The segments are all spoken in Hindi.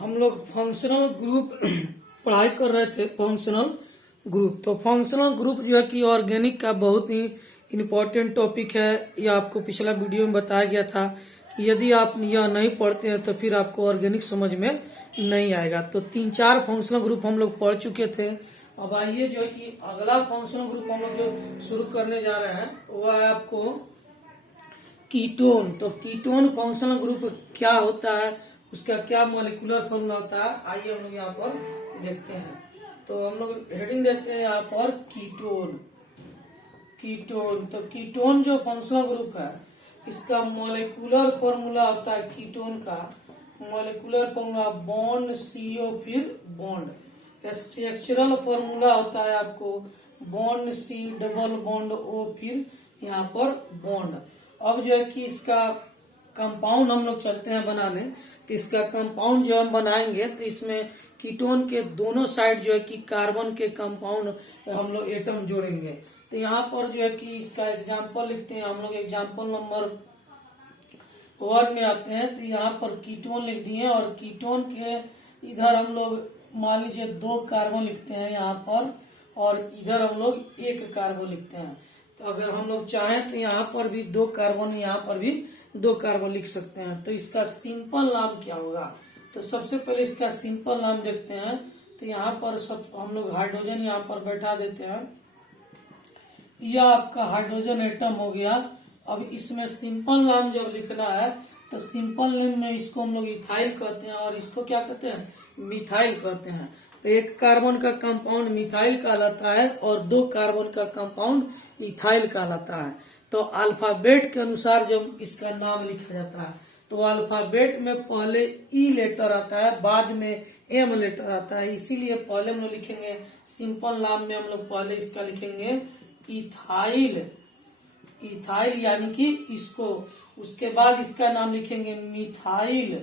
हम लोग फंक्शनल ग्रुप पढ़ाई कर रहे थे। फंक्शनल ग्रुप, तो फंक्शनल ग्रुप जो है कि ऑर्गेनिक का बहुत ही इम्पोर्टेंट टॉपिक है। यह आपको पिछला वीडियो में बताया गया था कि यदि आप यह नहीं पढ़ते हैं तो फिर आपको ऑर्गेनिक समझ में नहीं आएगा। तो 3-4 फंक्शनल ग्रुप हम लोग पढ़ चुके थे। अब आइए जो है कि अगला फंक्शनल ग्रुप हम लोग जो शुरू करने जा रहे हैं वह है आपको कीटोन। तो कीटोन फंक्शनल ग्रुप क्या होता है, उसका क्या मॉलिक्यूलर फॉर्मूला होता है, आइए हम लोग यहाँ पर देखते हैं। तो हम लोग हेडिंग देते हैं यहाँ पर कीटोन। कीटोन, तो कीटोन जो फंक्शनल ग्रुप है इसका मॉलिक्यूलर फॉर्मूला होता है कीटोन का मॉलिक्यूलर फॉर्मूला बॉन्ड CO फिर बॉन्ड। स्ट्रक्चरल फॉर्मूला होता है आपको bond C double bond O फिर यहाँ पर बॉन्ड। अब जो है कि इसका कंपाउंड हम लोग चलते हैं बनाने। तो इसका कंपाउंड जो हम बनाएंगे तो इसमें कीटोन के दोनों साइड जो है कि कार्बन के कंपाउंड हम लोग एटम जोड़ेंगे। तो यहाँ पर जो है कि इसका एग्जाम्पल लिखते हैं हम लोग। एग्जाम्पल नंबर 1 में आते हैं तो यहाँ पर कीटोन लिख दिए और कीटोन के इधर हम लोग मान लीजिए 2 कार्बन लिखते हैं यहाँ पर, और इधर हम लोग 1 कार्बन लिखते हैं। तो अगर हम लोग चाहें तो यहाँ पर भी 2 कार्बन, यहाँ पर भी 2 कार्बन लिख सकते हैं। तो इसका सिंपल नाम क्या होगा, तो सबसे पहले इसका सिंपल नाम देखते हैं। तो यहाँ पर सब हम लोग हाइड्रोजन यहाँ पर बैठा देते हैं। यह आपका हाइड्रोजन एटम हो गया। अब इसमें सिंपल नाम जब लिखना है तो सिंपल नेम में इसको हम लोग इथाइल कहते हैं और इसको क्या कहते हैं, मिथाइल कहते हैं। तो 1 कार्बन का कंपाउंड मिथाइल कहलाता है और 2 कार्बन का कंपाउंड इथाइल कहलाता है। तो अल्फाबेट के अनुसार जब इसका नाम लिखा जाता है तो अल्फाबेट में पहले ई लेटर आता है, बाद में एम लेटर आता है। इसीलिए पहले हम लोग लिखेंगे सिंपल नाम में हम लोग पहले इसका लिखेंगे इथाइल। इथाइल यानी कि इसको, उसके बाद इसका नाम लिखेंगे मिथाइल।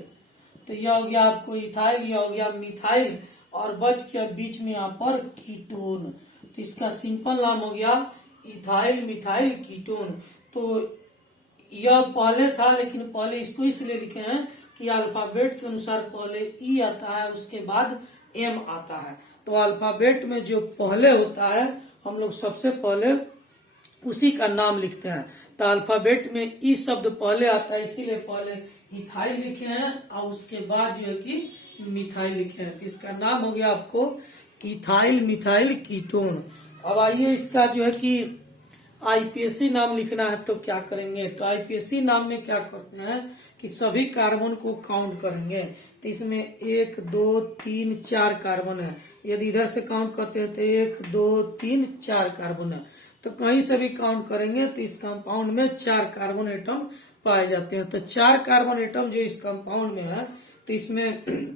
तो यह हो गया आपको इथाइल, यह हो गया मिथाइल और बच गया बीच में यहाँ पर कीटोन। तो इसका सिंपल नाम हो गया इथाइल मिथाइल कीटोन। तो यह पहले था, लेकिन पहले इसको इसलिए लिखे हैं कि अल्फाबेट के अनुसार पहले ई आता है उसके बाद एम आता है। तो अल्फाबेट में जो पहले होता है हम लोग सबसे पहले उसी का नाम लिखते हैं। तो अल्फाबेट में ई शब्द पहले आता है, इसीलिए पहले इथाइल लिखे हैं और उसके बाद जो है कि मिथाइल लिखे हैं। तो इसका नाम हो गया आपको इथाइल मिथाइल कीटोन। अब आइए इसका जो है कि आईपीएसी नाम लिखना है तो क्या करेंगे। तो आईपीएसी नाम में क्या करते हैं कि सभी कार्बन को काउंट करेंगे। तो इसमें 1 2 3 4 कार्बन है। यदि इधर से काउंट करते हैं तो 1 2 3 4 कार्बन है। तो कहीं से भी काउंट करेंगे तो इस कंपाउंड में 4 कार्बन एटम पाए जाते हैं। तो 4 कार्बन एटम जो इस कंपाउंड में है तो इसमें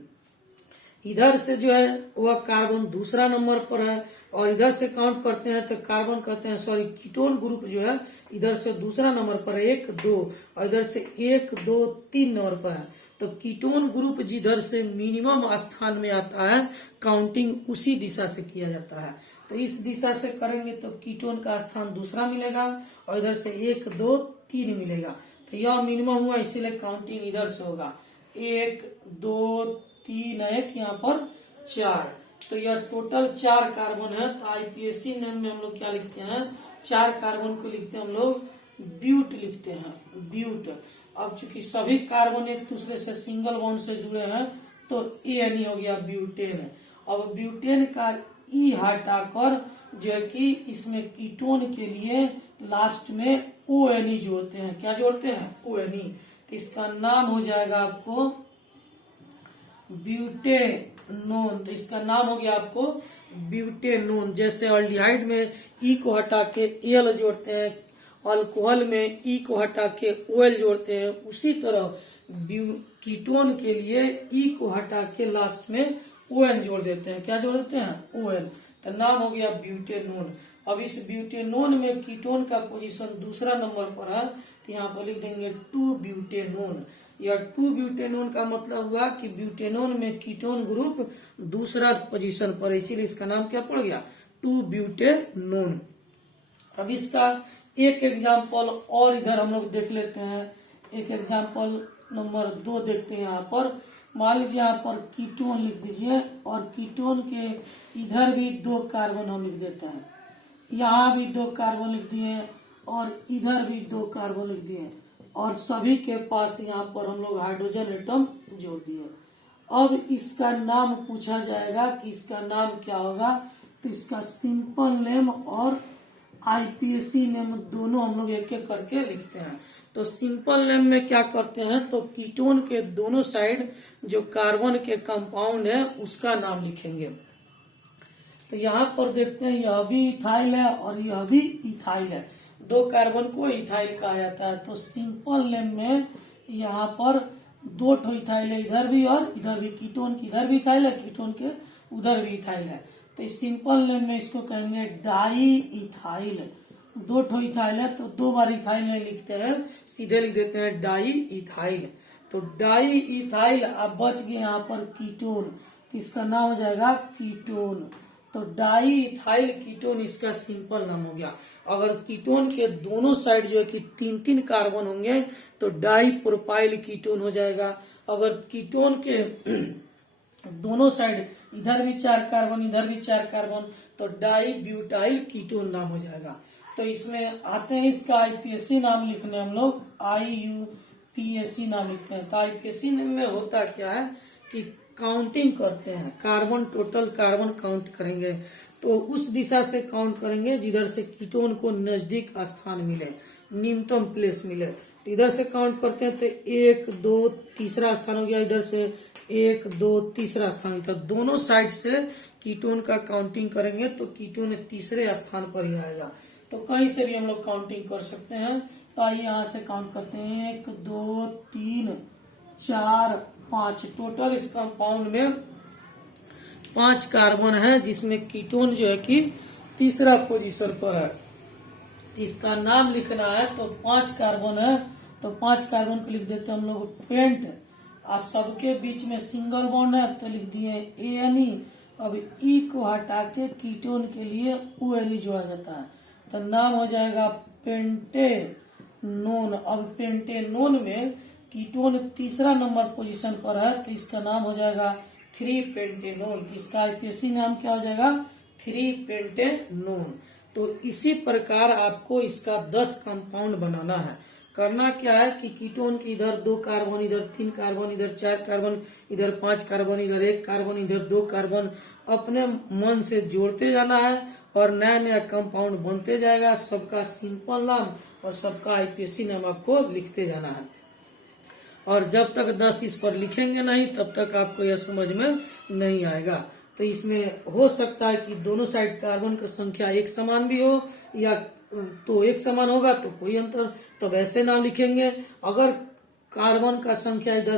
इधर से जो है वह कार्बन दूसरा नंबर पर है और इधर से काउंट करते हैं तो कार्बन कहते हैं, सॉरी कीटोन ग्रुप जो है इधर से दूसरा नंबर पर 1 2 और इधर से 1 2 3 नंबर पर है। तो कीटोन ग्रुप जिधर से मिनिमम स्थान में आता है काउंटिंग उसी दिशा से किया जाता है। तो इस दिशा से करेंगे तो कीटोन का स्थान दूसरा मिलेगा और इधर से 1 2 3 मिलेगा। तो यह मिनिमम हुआ इसीलिए काउंटिंग इधर से होगा 1 2 3 1 यहाँ पर 4। तो यह टोटल 4 कार्बन है। तो आईपीएसी नेम में हम लोग क्या लिखते हैं, 4 कार्बन को लिखते हैं हम लोग ब्यूट लिखते हैं, ब्यूट। अब चूंकि सभी कार्बन एक दूसरे से सिंगल बॉन्ड से जुड़े हैं तो एन हो गया ब्यूटेन। अब ब्यूटेन का ई हटाकर जो है कि इसमें कीटोन के लिए लास्ट में ONE जोड़ते हैं। क्या जोड़ते हैं, ONE। तो इसका नाम हो जाएगा आपको ब्यूटेनोन। तो इसका नाम हो गया आपको ब्यूटेनोन। जैसे अल्डिहाइड में ई को हटा के एल जोड़ते हैं, अल्कोहल में ई को हटा के OL जोड़ते हैं, उसी तरह कीटोन के लिए ई को हटा के लास्ट में ON जोड़ देते हैं। क्या जोड़ देते हैं, ON। तो नाम हो गया ब्यूटेनोन। अब इस ब्यूटेनोन में कीटोन का पोजीशन दूसरा नंबर पर है तो यहाँ पर लिख देंगे 2 ब्यूटेनोन। यह 2 ब्यूटेनोन का मतलब हुआ कि ब्यूटेनोन में कीटोन ग्रुप दूसरा पोजीशन पर है, इसीलिए इसका नाम क्या पड़ गया, 2 ब्यूटेनोन। अब इसका एक एग्जाम्पल और इधर हम लोग देख लेते हैं। एक एग्जाम्पल नंबर 2 देखते हैं यहाँ पर। मान लीजिए यहाँ पर कीटोन लिख दीजिए और कीटोन के इधर भी 2 कार्बन हम लिख देते हैं, यहाँ भी 2 कार्बन लिख दिए और इधर भी 2 कार्बन लिख दिए और सभी के पास यहाँ पर हम लोग हाइड्रोजन एटम जोड़ दिए। अब इसका नाम पूछा जाएगा कि इसका नाम क्या होगा, तो इसका सिंपल नेम और आईपीएसी नेम दोनों हम लोग एक एक करके लिखते हैं। तो सिंपल नेम में क्या करते हैं, तो कीटोन के दोनों साइड जो कार्बन के कंपाउंड है उसका नाम लिखेंगे। तो यहाँ पर देखते हैं यह भी इथाइल है और यह भी इथाइल है, 2 कार्बन को इथाइल कहा जाता है। तो सिंपल नेम में यहाँ पर 2 ठो इथाइल है, इधर भी और इधर भी, कीटोन की इधर भी इथाइल है, कीटोन के उधर भी इथाइल है। तो इस सिंपल नेम में इसको कहेंगे डाई इथाइल। 2 ठो इथाइल है तो 2 बार इथाइल नहीं लिखते हैं, सीधे लिख देते हैं डाई इथाइल। तो डाई इथाइल, अब बच गए यहाँ पर कीटोन, तो इसका नाम हो जाएगा कीटोन। तो डाई इथाइल कीटोन इसका सिंपल नाम हो गया। अगर कीटोन के दोनों साइड जो है कि 3-3 कार्बन होंगे तो डाई प्रोपाइल कीटोन हो जाएगा। अगर कीटोन के दोनों साइड इधर भी 4 कार्बन इधर भी 4 कार्बन तो डाई ब्यूटाइल कीटोन नाम हो जाएगा। तो इसमें आते हैं इसका आईपीएसी नाम लिखने, हम लोग IUPAC नाम लिखते हैं। तो आईपीएसी में होता क्या है कि काउंटिंग करते हैं, कार्बन टोटल कार्बन काउंट करेंगे, तो उस दिशा से काउंट करेंगे जिधर से कीटोन को नजदीक स्थान मिले, निम्नतम प्लेस मिले। तो इधर से काउंट करते हैं तो 1 2 तीसरा स्थान हो गया, इधर से 1 2 तीसरा स्थान, तो दोनों साइड से कीटोन का काउंटिंग करेंगे तो कीटोन तीसरे स्थान पर ही आएगा। तो कहीं से भी हम लोग काउंटिंग कर सकते हैं। तो आइए यहाँ से काउंट करते हैं, 1 2 3 4 5, टोटल इस कंपाउंड में 5 कार्बन है जिसमें कीटोन जो है कि तीसरा पोजीशन पर है। तो इसका नाम लिखना है तो 5 कार्बन है तो 5 कार्बन को लिख देते हैं हम लोग पेंट, और सबके बीच में सिंगल बॉन्ड है तो लिख दिए ANE। अब ई को हटा के कीटोन के लिए ONE जोड़ा जाता है तो नाम हो जाएगा पेंटेनोन। अब पेंटेनोन में कीटोन तीसरा नंबर पोजीशन पर है तो इसका नाम हो जाएगा 3 पेंटेनोन। तो इसका आईपीएसी नाम क्या हो जाएगा, 3 पेंटेनोन। तो इसी प्रकार आपको इसका 10 कंपाउंड बनाना है। करना क्या है कि कीटोन की इधर 2 कार्बन, इधर 3 कार्बन, इधर 4 कार्बन, इधर 5 कार्बन, इधर 1 कार्बन, इधर 2 कार्बन, अपने मन से जोड़ते जाना है और नया नया कंपाउंड बनते जाएगा। सबका सिंपल नाम और सबका आईपीएसी नाम आपको लिखते जाना है, और जब तक 10 इस पर लिखेंगे नहीं तब तक आपको यह समझ में नहीं आएगा। तो इसमें हो सकता है कि दोनों साइड कार्बन की संख्या एक समान भी हो, या तो एक समान होगा तो कोई अंतर, तो वैसे नाम लिखेंगे। अगर कार्बन का संख्या इधर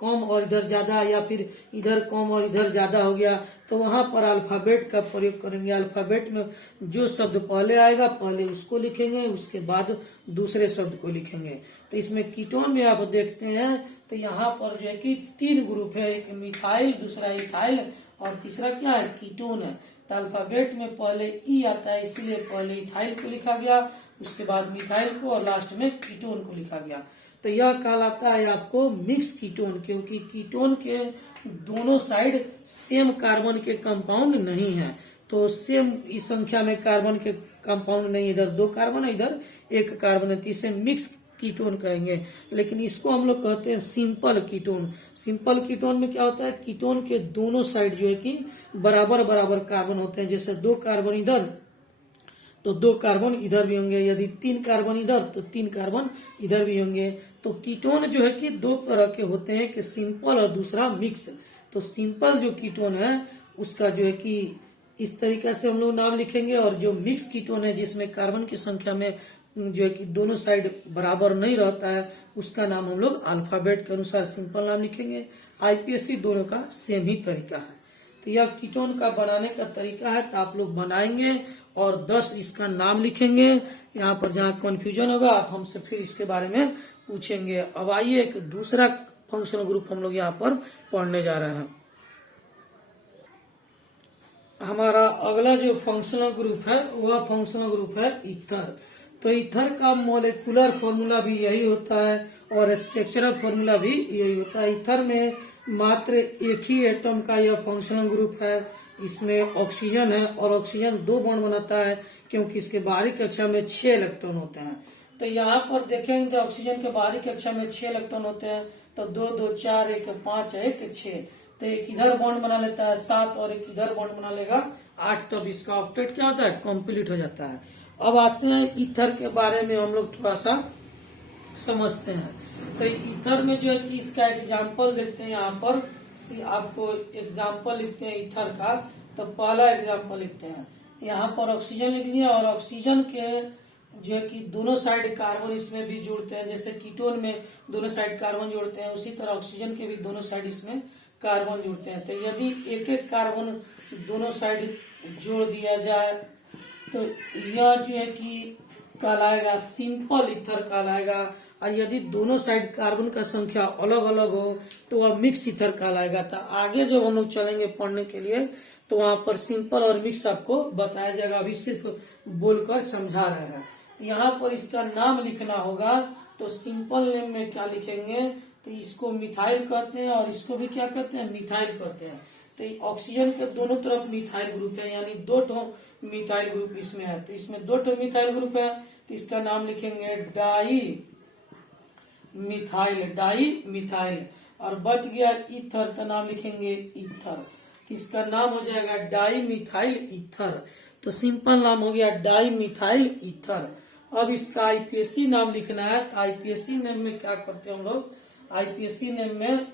कम और इधर ज्यादा, या फिर इधर कम और इधर ज्यादा हो गया तो वहां पर अल्फाबेट का प्रयोग करेंगे। अल्फाबेट में जो शब्द पहले आएगा पहले उसको लिखेंगे, उसके बाद दूसरे शब्द को लिखेंगे। तो इसमें कीटोन में आप देखते हैं तो यहाँ पर जो है कि 3 ग्रुप है, एक मिथाइल, दूसरा इथाइल और तीसरा क्या है, कीटोन है। तो अल्फाबेट में पहले ई आता है इसलिए पहले इथाइल को लिखा गया, उसके बाद मिथाइल को और लास्ट में कीटोन को लिखा गया। तो यह कहलाता है आपको मिक्स कीटोन, क्योंकि कीटोन के दोनों साइड सेम कार्बन के कंपाउंड नहीं है। तो सेम इस संख्या में कार्बन के कंपाउंड नहीं, इधर 2 कार्बन है इधर 1 कार्बन है, तो इसे मिक्स कीटोन कहेंगे। लेकिन इसको हम लोग कहते हैं सिंपल कीटोन। सिंपल कीटोन में क्या होता है, कीटोन के दोनों साइड जो है कि बराबर बराबर कार्बन होते हैं। जैसे 2 कार्बन इधर तो 2 कार्बन इधर भी होंगे, यदि 3 कार्बन इधर तो 3 कार्बन इधर भी होंगे। तो कीटोन जो है कि 2 तरह के होते हैं, कि सिंपल और दूसरा मिक्स। तो सिंपल जो कीटोन है उसका जो है कि इस तरीके से हम लोग नाम लिखेंगे, और जो मिक्स कीटोन है जिसमें कार्बन की संख्या में जो है कि दोनों साइड बराबर नहीं रहता है उसका नाम हम लोग अल्फाबेट के अनुसार सिंपल नाम लिखेंगे। आईपीएसी दोनों का सेम ही तरीका है। तो यह कीटोन का बनाने का तरीका है, तो आप लोग बनाएंगे और 10 इसका नाम लिखेंगे। यहाँ पर जहाँ कंफ्यूजन होगा आप हमसे फिर इसके बारे में पूछेंगे। अब आइए एक दूसरा फंक्शनल ग्रुप हम लोग यहाँ पर पढ़ने जा रहे हैं। हमारा अगला जो फंक्शनल ग्रुप है वह फंक्शनल ग्रुप है ईथर। तो ईथर का मोलेकुलर फॉर्मूला भी यही होता है और स्ट्रक्चरल फॉर्मूला भी यही होता है। ईथर में मात्र एक ही एटम का यह फंक्शनल ग्रुप है। इसमें ऑक्सीजन है और ऑक्सीजन 2 बॉन्ड बनाता है क्योंकि इसके बाहरी कक्षा में 6 इलेक्ट्रॉन होते हैं। तो यहाँ पर देखेंगे तो ऑक्सीजन के बाहरी कक्षा में 6 इलेक्ट्रॉन होते हैं, तो 2 2 4 1 5 1 6, तो एक इधर बॉन्ड बना लेता है 7 और एक इधर बॉन्ड बना लेगा 8, तब इसका ऑक्टेट क्या होता है, कंप्लीट हो जाता है। अब आते हैं ईथर के बारे में हम लोग थोड़ा सा समझते हैं। तो ईथर में जो है कि इसका एग्जाम्पल देखते हैं, यहाँ पर आपको एग्जाम्पल लिखते हैं ईथर का। तो पहला एग्जाम्पल लिखते हैं, यहाँ पर ऑक्सीजन लिख लिया और ऑक्सीजन के जो है कि दोनों साइड कार्बन इसमें भी जोड़ते हैं, जैसे कीटोन में दोनों साइड कार्बन जोड़ते हैं, उसी तरह ऑक्सीजन के भी दोनों साइड इसमें कार्बन जुड़ते हैं। तो यदि एक एक कार्बन दोनों साइड जोड़ दिया जाए तो यह जो है कि कहलाएगा सिंपल ईथर कहलाएगा। और यदि दोनों साइड कार्बन का संख्या अलग अलग हो तो वह मिक्स ईथर कहलाएगा। तो आगे जब हम लोग चलेंगे पढ़ने के लिए तो वहां पर सिंपल और मिक्स आपको बताया जाएगा, अभी सिर्फ बोलकर समझा रहे हैं। यहाँ पर इसका नाम लिखना होगा, तो सिंपल नेम में क्या लिखेंगे, तो इसको मिथाइल कहते हैं और इसको भी क्या कहते हैं, मिथाइल कहते हैं। तो ऑक्सीजन के दोनों तरफ मिथाइल ग्रुप है, यानी 2 मिथाइल ग्रुप इसमें है। तो इसमें 2 मिथाइल ग्रुप है, तो इसका नाम लिखेंगे डाई मिथाइल। और बच गया ईथर, तो नाम लिखेंगे ईथर, तो इसका नाम हो जाएगा डाई मिथाइल ईथर। तो सिंपल नाम हो गया डाई मिथाइल ईथर। अब इसका आईपीएसी नाम लिखना है। तो आईपीएसी नेम में क्या करते हैं हम लोग, आईपीएसी नेम में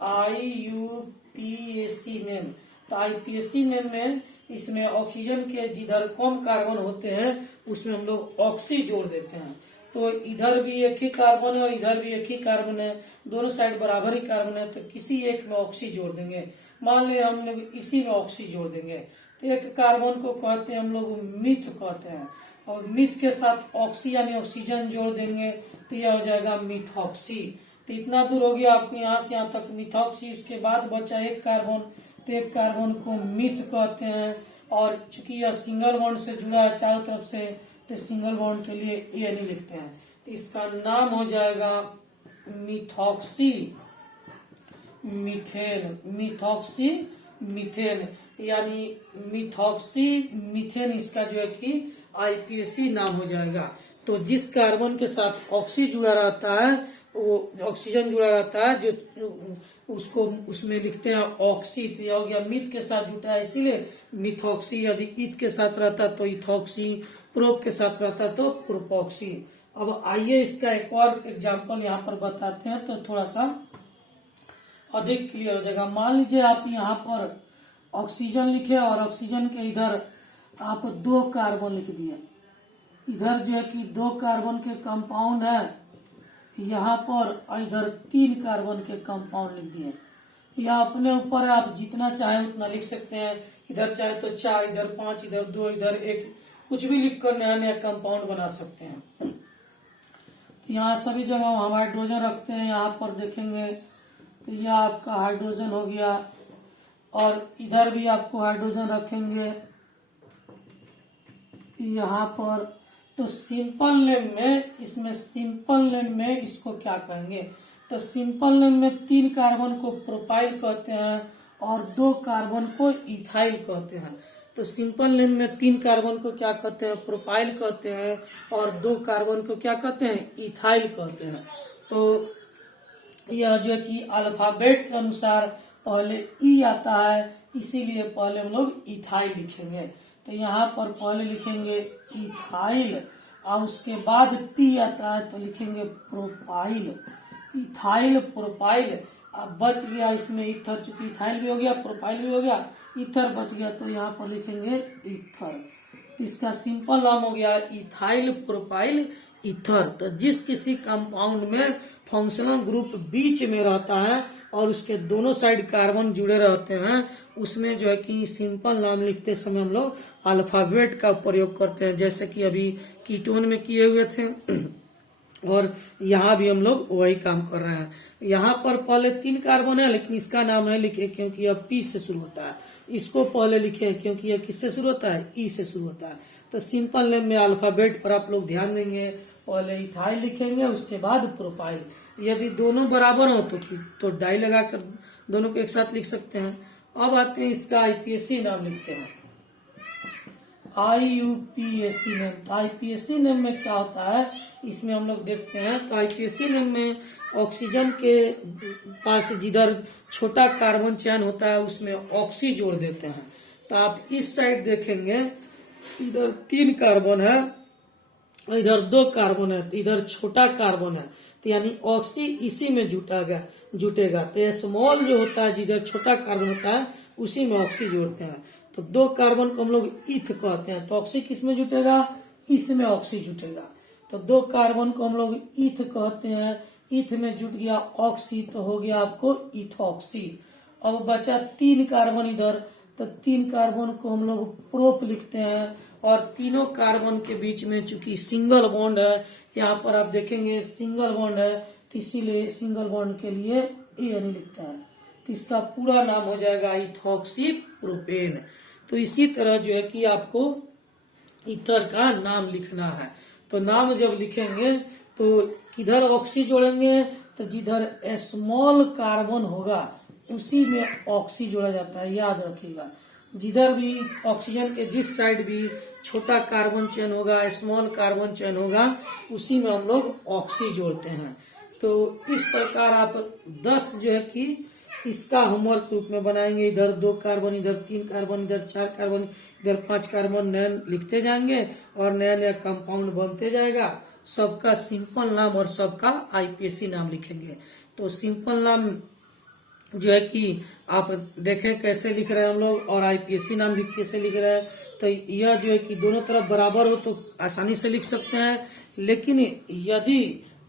आईयूपीएसी नेम। तो आईपीएसी नेम में इसमें ऑक्सीजन के जिधर कम कार्बन होते हैं उसमें हम लोग ऑक्सी जोड़ देते हैं। तो इधर भी एक ही कार्बन है और इधर भी एक ही कार्बन है, दोनों साइड बराबर ही कार्बन है, तो किसी एक में ऑक्सी जोड़ देंगे। मान लिया हम लोग इसी में ऑक्सी जोड़ देंगे, तो एक कार्बन को कहते हैं हम लोग मिथ कहते हैं, और मिथ के साथ ऑक्सी यानी ऑक्सीजन जोड़ देंगे तो यह हो जाएगा मिथॉक्सी। तो इतना दूर हो गया आपको यहाँ से यहाँ तक मिथॉक्सी। उसके बाद बचा एक कार्बन, तो एक कार्बन को मिथ कहते हैं, और चूंकि यह सिंगल बॉन्ड से जुड़ा है चारों तरफ से, तो सिंगल बॉन्ड के लिए ए नहीं लिखते हैं, तो इसका नाम हो जाएगा मिथॉक्सी मीथेन, यानी मिथॉक्सी मीथेन इसका जो है कि आईपीएसी नाम हो जाएगा। तो जिस कार्बन के साथ ऑक्सी जुड़ा रहता है, वो ऑक्सीजन जुड़ा रहता है, जो उसको उसमें लिखते हैं ऑक्सी। तो यह हो गया मिथ के साथ जुटा है इसीलिए मिथॉक्सी। यदि ईथ के साथ रहता तो इथॉक्सी, प्रोप के साथ रहता तो प्रोपॉक्सी। अब आइए इसका एक और एग्जाम्पल यहाँ पर बताते हैं तो थोड़ा सा अधिक क्लियर हो जाएगा। मान लीजिए आप यहाँ पर ऑक्सीजन लिखे और ऑक्सीजन के इधर आप 2 कार्बन लिख दिए, इधर जो है कि 2 कार्बन के कंपाउंड है, यहाँ पर इधर 3 कार्बन के कंपाउंड लिख दिए। यह अपने ऊपर है, आप जितना चाहे उतना लिख सकते हैं। इधर चाहे तो 4, इधर 5, इधर 2, इधर 1, कुछ भी लिखकर नया नया कंपाउंड बना सकते हैं। तो यहाँ सभी जगह हम हाइड्रोजन रखते हैं। यहाँ पर देखेंगे तो यह आपका हाइड्रोजन हो गया, और इधर भी आपको हाइड्रोजन रखेंगे यहाँ पर। तो सिंपल नेम में, इसमें सिंपल नेम में इसको क्या कहेंगे, तो सिंपल नेम में 3 कार्बन को प्रोपाइल कहते हैं और 2 कार्बन को इथाइल कहते हैं। तो सिंपल नेम में 3 कार्बन को क्या कहते हैं, प्रोपाइल कहते हैं, और 2 कार्बन को क्या कहते हैं, इथाइल कहते हैं। तो यह जो है कि अल्फाबेट के अनुसार पहले ई आता है, इसीलिए पहले हम लोग इथाइल लिखेंगे। तो यहाँ पर पहले लिखेंगे इथाइल और उसके बाद पी आता है तो लिखेंगे प्रोपाइल, इथाइल प्रोपाइल। अब बच गया इसमें ईथर, चूंकि इथाइल भी हो गया प्रोपाइल भी हो गया, ईथर बच गया, तो यहाँ पर लिखेंगे ईथर। तो इसका सिंपल नाम हो गया इथाइल प्रोपाइल ईथर। तो जिस किसी कंपाउंड में फंक्शनल ग्रुप बीच में रहता है और उसके दोनों साइड कार्बन जुड़े रहते हैं, उसमें जो है कि सिंपल नाम लिखते समय हम लोग अल्फाबेट का प्रयोग करते हैं, जैसे कि अभी कीटोन में किए हुए थे, और यहाँ भी हम लोग वही काम कर रहे हैं। यहाँ पर पहले 3 कार्बन है, लेकिन इसका नाम नहीं लिखे क्योंकि यह पी से शुरू होता है। इसको पहले लिखे क्योंकि यह किससे शुरू होता है, ई से शुरू होता है। तो सिंपल नेम में अल्फाबेट पर आप लोग ध्यान देंगे, पहले इथाइल लिखेंगे उसके बाद प्रोपाइल। यदि दोनों बराबर हो तो डाई लगाकर दोनों को एक साथ लिख सकते हैं। अब आते हैं इसका आईपीएससी नाम लिखते हैं, IUPAC नेम। तो आईपीएससी नेम में क्या होता है, इसमें हम लोग देखते हैं। तो आईपीएससी नेम में ऑक्सीजन के पास जिधर छोटा कार्बन चयन होता है उसमें ऑक्सी जोड़ देते हैं। तो आप इस साइड देखेंगे, इधर 3 कार्बन है, इधर 2 कार्बन है, इधर छोटा कार्बन है, तो यानी ऑक्सी इसी में जुटेगा। तो स्मॉल जो होता है, जिधर छोटा कार्बन होता है उसी में ऑक्सी जोड़ते हैं। तो 2 कार्बन को हम लोग ईथ कहते हैं, तो ऑक्सी किस में जुटेगा, इसमें ऑक्सी जुटेगा। तो 2 कार्बन को हम लोग ईथ कहते हैं, ईथ में जुट गया ऑक्सी, तो हो गया आपको इथॉक्सी। अब बचा 3 कार्बन इधर, तो 3 कार्बन को हम लोग प्रोप लिखते हैं, और तीनों कार्बन के बीच में चूंकि सिंगल बॉन्ड है, यहाँ पर आप देखेंगे सिंगल बॉन्ड है, तो इसीलिए सिंगल बॉन्ड के लिए एन लिखता है। तो इसका पूरा नाम हो जाएगा इथॉक्सी प्रोपेन। तो इसी तरह जो है कि आपको ईथर का नाम लिखना है। तो नाम जब लिखेंगे तो किधर ऑक्सी जोड़ेंगे, तो जिधर स्मॉल कार्बन होगा उसी में ऑक्सी जोड़ा जाता है, याद रखिएगा। जिधर भी ऑक्सीजन के जिस साइड भी छोटा कार्बन चयन होगा, स्मॉल कार्बन चयन होगा, उसी में हम लोग ऑक्सी जोड़ते हैं। तो इस प्रकार आप 10 जो है कि इसका होमवर्क रूप में बनाएंगे। इधर 2 कार्बन, इधर 3 कार्बन, इधर 4 कार्बन, इधर 5 कार्बन नए लिखते जाएंगे और नया नया कंपाउंड बनते जाएगा। सबका सिंपल नाम और सबका आईपीएससी नाम लिखेंगे। तो सिंपल नाम जो है कि आप देखें कैसे लिख रहे हैं हम लोग, और आईपीएससी नाम भी कैसे लिख रहे हैं। तो यह जो है कि दोनों तरफ बराबर हो तो आसानी से लिख सकते हैं, लेकिन यदि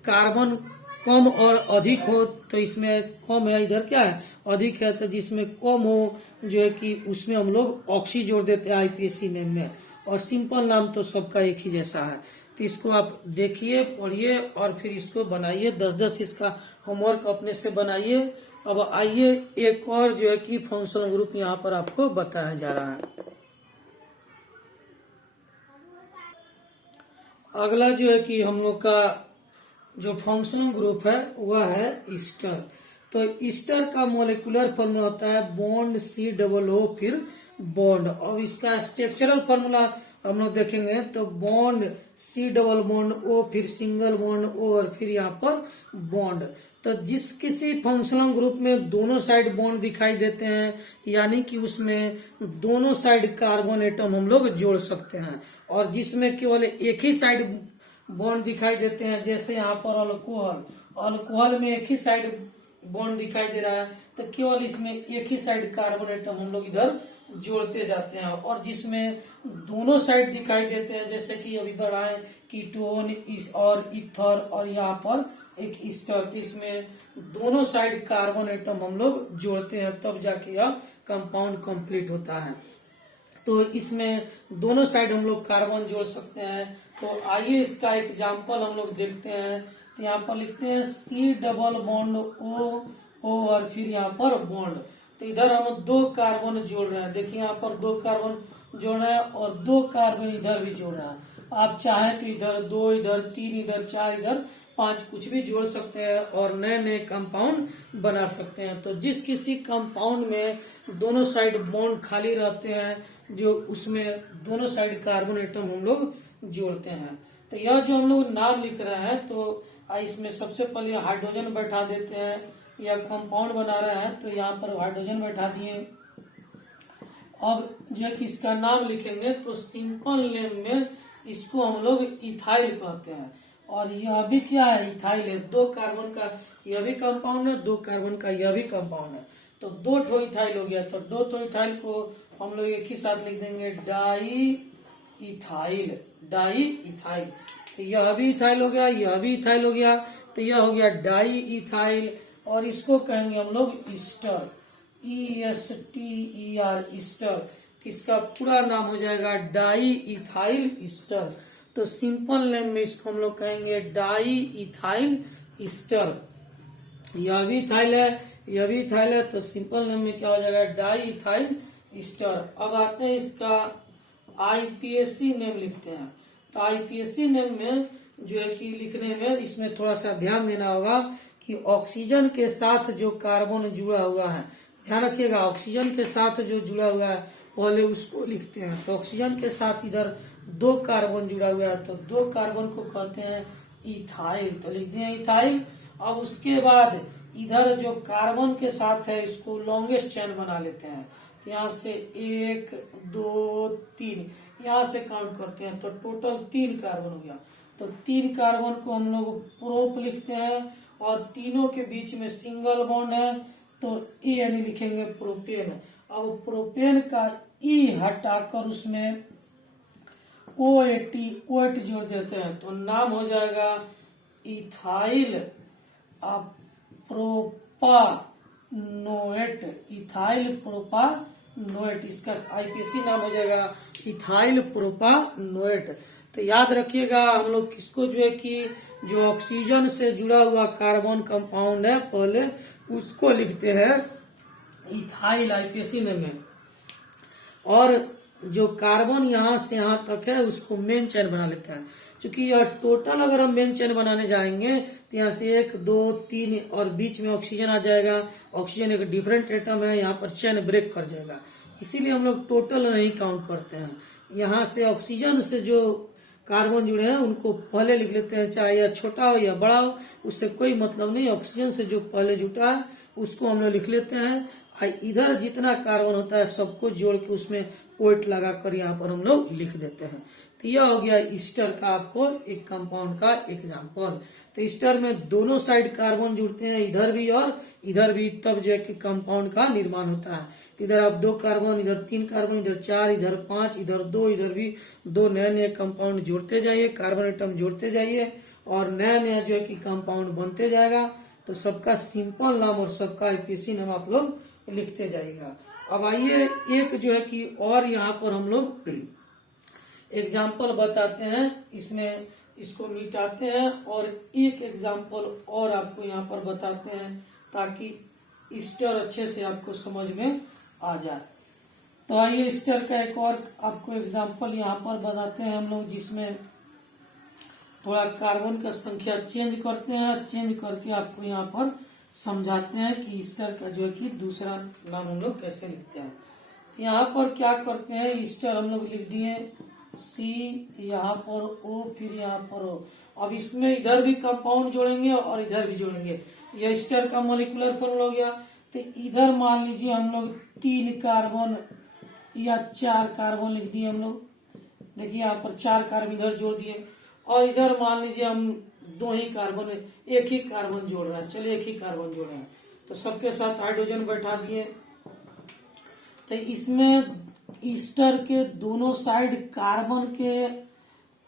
कार्बन कम और अधिक हो, तो इसमें कम है, इधर क्या है अधिक है, तो जिसमें कम हो जो है कि उसमें हम लोग ऑक्सी जोड़ देते हैं आईपीएससी नेम में। और सिंपल नाम तो सबका एक ही जैसा है। तो इसको आप देखिए, पढ़िए और फिर इसको बनाइए। 10-10 इसका होमवर्क अपने से बनाइए। अब आइए एक और जो है कि फंक्शनल ग्रुप यहाँ पर आपको बताया जा रहा है। अगला जो है कि हम लोग का जो फंक्शनल ग्रुप है वह है ईस्टर। तो ईस्टर का मोलिकुलर फॉर्मूला होता है बॉन्ड COO फिर बॉन्ड। और इसका स्ट्रक्चरल फॉर्मूला हम लोग देखेंगे तो बॉन्ड C+O फिर सिंगल बॉन्ड O और फिर यहाँ पर बॉन्ड। तो जिस किसी फंक्शनल ग्रुप में दोनों साइड बॉन्ड दिखाई देते हैं, यानी कि उसमें दोनों साइड कार्बन एटम हम लोग जोड़ सकते हैं। और जिसमें केवल एक ही साइड बॉन्ड दिखाई देते हैं, जैसे यहाँ पर अल्कोहल में एक ही साइड बॉन्ड दिखाई दे रहा है, तो केवल इसमें एक ही साइड कार्बन एटम हम लोग इधर जोड़ते जाते हैं। और जिसमें दोनों साइड दिखाई देते हैं, जैसे कि अभी बढ़ाए कीटोन और ईथर और यहाँ पर एक ईस्टर, तो इसमें दोनों साइड कार्बन एटम हम लोग जोड़ते हैं, तब जाके यह कंपाउंड कंप्लीट होता है। तो इसमें दोनों साइड हम लोग कार्बन जोड़ सकते हैं। तो आइए इसका एग्जाम्पल हम लोग देखते हैं। तो यहाँ पर लिखते हैं C+O और फिर यहाँ पर बॉन्ड। तो इधर हम 2 कार्बन जोड़ रहे हैं, देखिए यहाँ पर 2 कार्बन जोड़ रहे हैं और 2 कार्बन इधर भी जोड़ रहे हैं। आप चाहें तो इधर 2, इधर 3, इधर 4, इधर 5 कुछ भी जोड़ सकते हैं और नए नए कंपाउंड बना सकते हैं। तो जिस किसी कंपाउंड में दोनों साइड बॉन्ड खाली रहते हैं, जो उसमें दोनों साइड कार्बन एटम हम लोग जोड़ते हैं। तो यह जो हम लोग नाम लिख रहे हैं, तो इसमें सबसे पहले हाइड्रोजन बैठा देते हैं, या कंपाउंड बना रहे हैं तो यहाँ पर हाइड्रोजन बैठा दिए। अब जो है कि इसका नाम लिखेंगे तो सिंपल नेम में इसको हम लोग इथाइल कहते हैं। और यह भी क्या है, इथाइल है। 2 कार्बन का यह भी कंपाउंड है, 2 कार्बन का यह भी कंपाउंड है, तो 2 ठो इथाइल हो गया। तो 2 ठो इथाइल को हम लोग एक ही साथ लिख देंगे डाई इथाइल। तो यह भी इथाइल हो गया, यह भी इथाइल हो गया, तो यह हो गया डाई इथाइल। और इसको कहेंगे हम लोग ईस्टर, ESTER ईस्टर। इसका पूरा नाम हो जाएगा डाई इथाइल ईस्टर। तो सिंपल नेम में इसको हम लोग कहेंगे डाई इथाइल ईस्टर। यह भी इथाइल है, यह भी इथाइल है, तो सिंपल नेम में क्या हो जाएगा डाई इथाइल ईस्टर। अब आते हैं इसका आईपीएससी नेम लिखते हैं। तो आईपीएससी नेम में जो है कि लिखने में इसमें थोड़ा सा ध्यान देना होगा। कि ऑक्सीजन के साथ जो कार्बन जुड़ा हुआ है, ध्यान रखिएगा, ऑक्सीजन के साथ जो जुड़ा हुआ है पहले उसको लिखते हैं। तो ऑक्सीजन के साथ इधर 2 कार्बन जुड़ा हुआ है, तो 2 कार्बन को कहते हैं इथाइल, तो लिख दिए इथाइल। अब उसके बाद इधर जो कार्बन के साथ है इसको लॉन्गेस्ट चेन बना लेते हैं। यहाँ से 1 2 3 यहाँ से काउंट करते हैं, तो टोटल 3 कार्बन हो गया। तो 3 कार्बन को हम लोग प्रोप लिखते हैं, और तीनों के बीच में सिंगल बॉन्ड है, तो ए यानी लिखेंगे प्रोपेन। अब प्रोपेन का ई हटाकर उसमें OAT जोड़ देते हैं, तो नाम हो जाएगा इथाइल प्रोपानोएट, इथाइल प्रोपानोएट, इसका आईपीसी नाम हो जाएगा इथाइल प्रोपानोएट। तो याद रखिएगा, हम लोग किसको जो है कि जो ऑक्सीजन से जुड़ा हुआ कार्बन कंपाउंड है पहले उसको लिखते हैं इथाइल आईपीसी में, और जो कार्बन यहाँ से यहाँ तक है उसको मेन चेन बना लेते हैं। क्योंकि यह टोटल अगर हम मेन चेन बनाने जाएंगे तो यहाँ से 1 2 3 और बीच में ऑक्सीजन आ जाएगा। ऑक्सीजन एक डिफरेंट एटम है, यहाँ पर चेन ब्रेक कर जाएगा, इसीलिए हम लोग टोटल नहीं काउंट करते हैं। यहाँ से ऑक्सीजन से जो कार्बन जुड़े हैं उनको पहले लिख लेते हैं, चाहे यह छोटा हो या बड़ा हो, उससे कोई मतलब नहीं। ऑक्सीजन से जो पहले जुटा है उसको हम लोग लिख लेते हैं। इधर जितना कार्बन होता है सबको जोड़ के उसमें पोइट लगाकर यहाँ पर हम लोग लिख देते हैं। तो यह हो गया ईस्टर का आपको एक कंपाउंड का एग्जाम्पल। तो ईस्टर में दोनों साइड कार्बन जुड़ते हैं, इधर भी और इधर भी, तब जो है कि कंपाउंड का निर्माण होता है। तो इधर आप 2 कार्बन, इधर 3 कार्बन, इधर 4, इधर 5, इधर 2, इधर भी 2 नए नए कंपाउंड जोड़ते जाइए, कार्बन एटम जोड़ते जाइए, और नया नया जो है कि कंपाउंड बनते जाएगा। तो सबका सिंपल नाम और सबका आईपीसी नाम आप लोग लिखते जाइएगा। अब आइए एक जो है कि और यहाँ पर हम लोग एग्जाम्पल बताते हैं, इसमें इसको मिटाते हैं और एक एग्जाम्पल और आपको यहाँ पर बताते हैं ताकि ईस्टर अच्छे से आपको समझ में आ जाए। तो आइए ईस्टर का एक और आपको एग्जाम्पल यहाँ पर बताते हैं हम लोग, जिसमें थोड़ा कार्बन का संख्या चेंज करते हैं, चेंज करके आपको यहाँ पर समझाते हैं कि ईस्टर का जो है कि दूसरा नाम हम लोग कैसे लिखते हैं। तो यहाँ पर क्या करते हैं, ईस्टर हम लोग लिख दिए C, यहाँ पर O, फिर यहाँ पर O। अब इसमें इधर भी कंपाउंड जोड़ेंगे और इधर भी जोड़ेंगे, यह ईस्टर का मॉलिक्यूलर फॉर्मूला हो गया। तो इधर मान लीजिए हम लोग 3 कार्बन या 4 कार्बन लिख दिए हम लोग, देखिए यहाँ पर 4 कार्बन इधर जोड़ दिए, और इधर मान लीजिए हम 2 ही कार्बन, एक ही कार्बन जोड़ रहे हैं, चलिए एक ही कार्बन जोड़ रहे हैं, तो सबके साथ हाइड्रोजन बैठा दिए। तो इसमें ईस्टर के दोनों साइड कार्बन के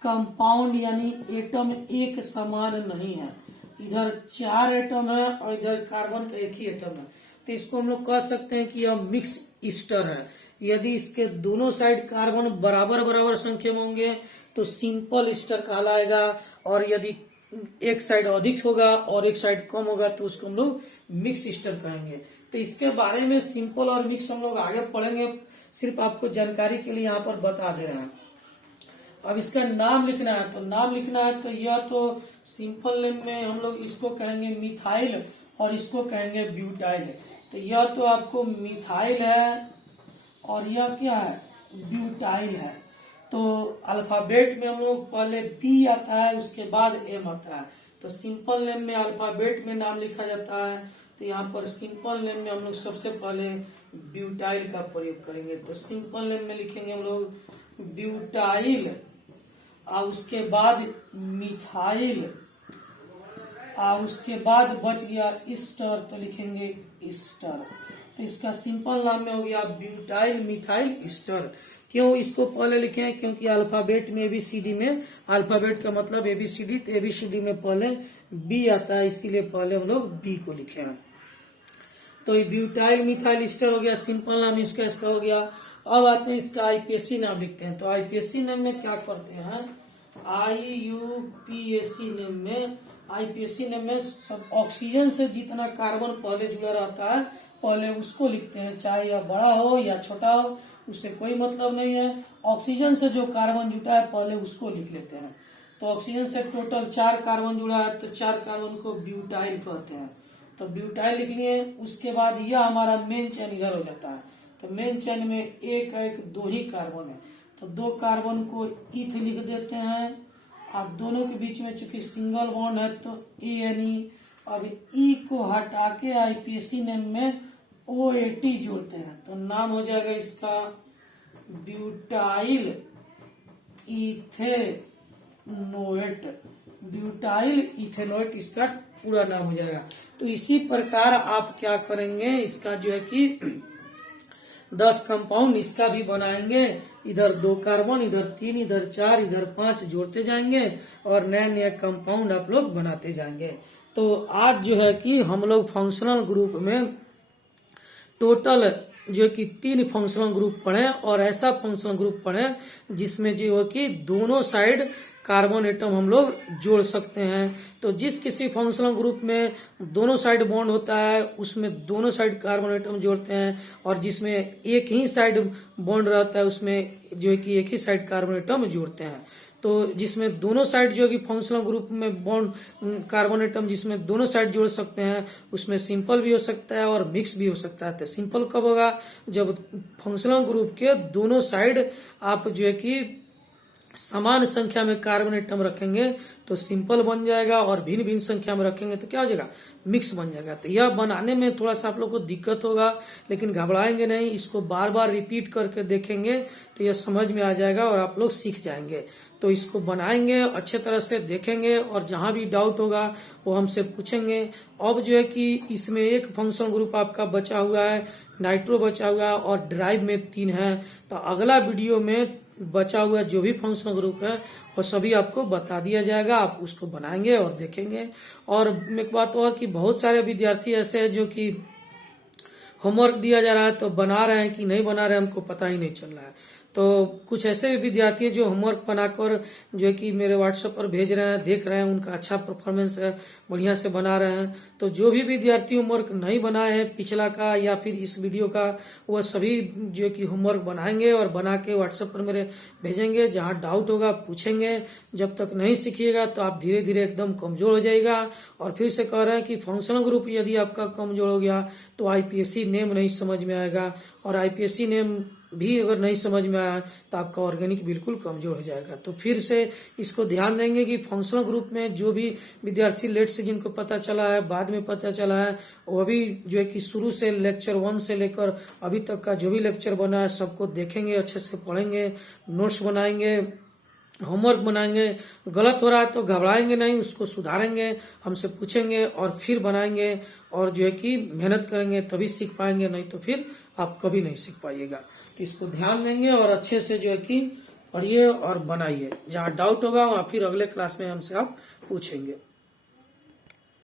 कंपाउंड यानी एटम एक समान नहीं है, इधर 4 एटम है और इधर कार्बन का एक ही एटम है। तो इसको हम लोग कह सकते हैं कि यह मिक्स ईस्टर है। यदि इसके दोनों साइड कार्बन बराबर बराबर संख्या में होंगे तो सिंपल ईस्टर कहलाएगा, और यदि एक साइड अधिक होगा और एक साइड कम होगा तो उसको हम लोग मिक्स ईस्टर कहेंगे। तो इसके बारे में सिंपल और मिक्स हम लोग आगे पढ़ेंगे, सिर्फ आपको जानकारी के लिए यहाँ पर बता दे रहे हैं। अब इसका नाम लिखना है, तो नाम लिखना है तो यह तो सिंपल नेम में हम लोग इसको कहेंगे मिथाइल और इसको कहेंगे ब्यूटाइल। तो यह तो आपको मिथाइल है और यह क्या है, ब्यूटाइल है। तो अल्फाबेट में हम लोग पहले बी आता है उसके बाद एम आता है, तो सिंपल नेम में अल्फाबेट में नाम लिखा जाता है। तो यहाँ पर सिंपल नेम में हम लोग सबसे पहले ब्यूटाइल का प्रयोग करेंगे, तो सिंपल नेम में लिखेंगे हम लोग ब्यूटाइल, और उसके बाद मिथाइल, और उसके बाद बच गया ईस्टर, तो लिखेंगे ईस्टर। तो इसका सिंपल नाम में हो गया ब्यूटाइल मिथाइल ईस्टर। क्यों इसको पहले लिखे हैं, क्योंकि अल्फाबेट में ABCD में, अल्फाबेट का मतलब ABCD, तो ABCD में पहले बी आता है, इसीलिए पहले हम लोग बी को लिखे हैं। तो ये ब्यूटाइल मिथाइल ईस्टर हो गया, सिंपल नाम इसका हो गया। अब आते हैं इसका आईपीएसी नाम लिखते हैं। तो आईपीएसी नाम में क्या करते हैं, IUPAC नेम में, आईपीएसी नेम में सब ऑक्सीजन से जितना कार्बन पहले जुड़ा रहता है पहले उसको लिखते हैं, चाहे यह बड़ा हो या छोटा हो उससे कोई मतलब नहीं है। ऑक्सीजन से जो कार्बन जुटा है पहले उसको लिख लेते हैं। तो ऑक्सीजन से टोटल 4 कार्बन जुड़ा है, तो 4 कार्बन को ब्यूटाइल कहते हैं। तो ब्यूटाइल लिख लिए। उसके बाद यह हमारा मेन चेन इधर हो जाता है। तो मेन चेन में एक एक 2 ही कार्बन है, तो 2 कार्बन को ईथ लिख देते हैं। और दोनों के बीच में चूंकि सिंगल बॉन्ड है तो ANE। अब ई को हटा के IPAC नेम में OAT जोड़ते हैं, तो नाम हो जाएगा इसका ब्यूटाइल इथेनोएट। ब्यूटाइल इथेनोएट इसका पूरा नाम हो जाएगा। तो इसी प्रकार आप क्या करेंगे, इसका जो है कि 10 कंपाउंड इसका भी बनाएंगे। इधर 2 कार्बन, इधर 3, इधर 4, इधर 5 जोड़ते जाएंगे और नए नए कंपाउंड आप लोग बनाते जाएंगे। तो आज जो है कि हम लोग फंक्शनल ग्रुप में टोटल जो कि 3 फंक्शनल ग्रुप पढ़े, और ऐसा फंक्शनल ग्रुप पढ़े जिसमें जो है कि दोनों साइड कार्बन एटम हम लोग जोड़ सकते हैं। तो जिस किसी फंक्शनल ग्रुप में दोनों साइड बॉन्ड होता है उसमें दोनों साइड कार्बन एटम जोड़ते हैं, और जिसमें एक ही साइड बॉन्ड रहता है उसमें जो है कि एक ही साइड कार्बन एटम जोड़ते हैं। तो जिसमें दोनों साइड जो कि फंक्शनल ग्रुप में बॉन्ड कार्बन एटम जिसमें दोनों साइड जोड़ सकते हैं उसमें सिंपल भी हो सकता है और मिक्स भी हो सकता है। तो सिंपल कब होगा, जब फंक्शनल ग्रुप के दोनों साइड आप जो है कि समान संख्या में कार्बन एटम रखेंगे तो सिंपल बन जाएगा, और भिन्न भिन्न संख्या में रखेंगे तो क्या हो जाएगा, मिक्स बन जाएगा। तो यह बनाने में थोड़ा सा आप लोग को दिक्कत होगा, लेकिन घबराएंगे नहीं, इसको बार बार रिपीट करके देखेंगे तो यह समझ में आ जाएगा और आप लोग सीख जाएंगे। तो इसको बनाएंगे, अच्छे तरह से देखेंगे, और जहां भी डाउट होगा वो हमसे पूछेंगे। अब जो है कि इसमें एक फंक्शनल ग्रुप आपका बचा हुआ है, नाइट्रो बचा हुआ है, और ड्राइव में 3 है। तो अगला वीडियो में बचा हुआ जो भी फंक्शनल ग्रुप है वो सभी आपको बता दिया जाएगा, आप उसको बनाएंगे और देखेंगे। और एक बात और कि बहुत सारे विद्यार्थी ऐसे हैं जो कि होमवर्क दिया जा रहा है तो बना रहे हैं कि नहीं बना रहे हैं हमको पता ही नहीं चल रहा है। तो कुछ ऐसे विद्यार्थी जो होमवर्क बनाकर जो है कि मेरे व्हाट्सएप पर भेज रहे हैं, देख रहे हैं, उनका अच्छा परफॉर्मेंस है, बढ़िया से बना रहे हैं। तो जो भी विद्यार्थी होमवर्क नहीं बनाए हैं पिछला का या फिर इस वीडियो का, वह सभी जो है कि होमवर्क बनाएंगे और बना के व्हाट्सएप पर मेरे भेजेंगे। जहां डाउट होगा पूछेंगे। जब तक नहीं सीखिएगा तो आप धीरे धीरे एकदम कमजोर हो जाएगा। और फिर से कह रहे हैं कि फंक्शनल ग्रुप यदि आपका कमजोर हो गया तो IPAC नेम नहीं समझ में आएगा, और IPAC नेम भी अगर नहीं समझ में आया तो आपका ऑर्गेनिक बिल्कुल कमजोर हो जाएगा। तो फिर से इसको ध्यान देंगे कि फंक्शनल ग्रुप में जो भी विद्यार्थी लेट से जिनको पता चला है, बाद में पता चला है, वो अभी जो है कि शुरू से लेक्चर 1 से लेकर अभी तक का जो भी लेक्चर बना है सबको देखेंगे, अच्छे से पढ़ेंगे, नोट्स बनाएंगे, होमवर्क बनाएंगे। गलत हो रहा है तो घबराएंगे नहीं, उसको सुधारेंगे, हमसे पूछेंगे और फिर बनाएंगे, और जो है कि मेहनत करेंगे तभी सीख पाएंगे, नहीं तो फिर आप कभी नहीं सीख पाइएगा। तो इसको ध्यान देंगे और अच्छे से जो है कि पढ़िए और बनाइए। जहाँ डाउट होगा वहाँ फिर अगले क्लास में हमसे आप पूछेंगे।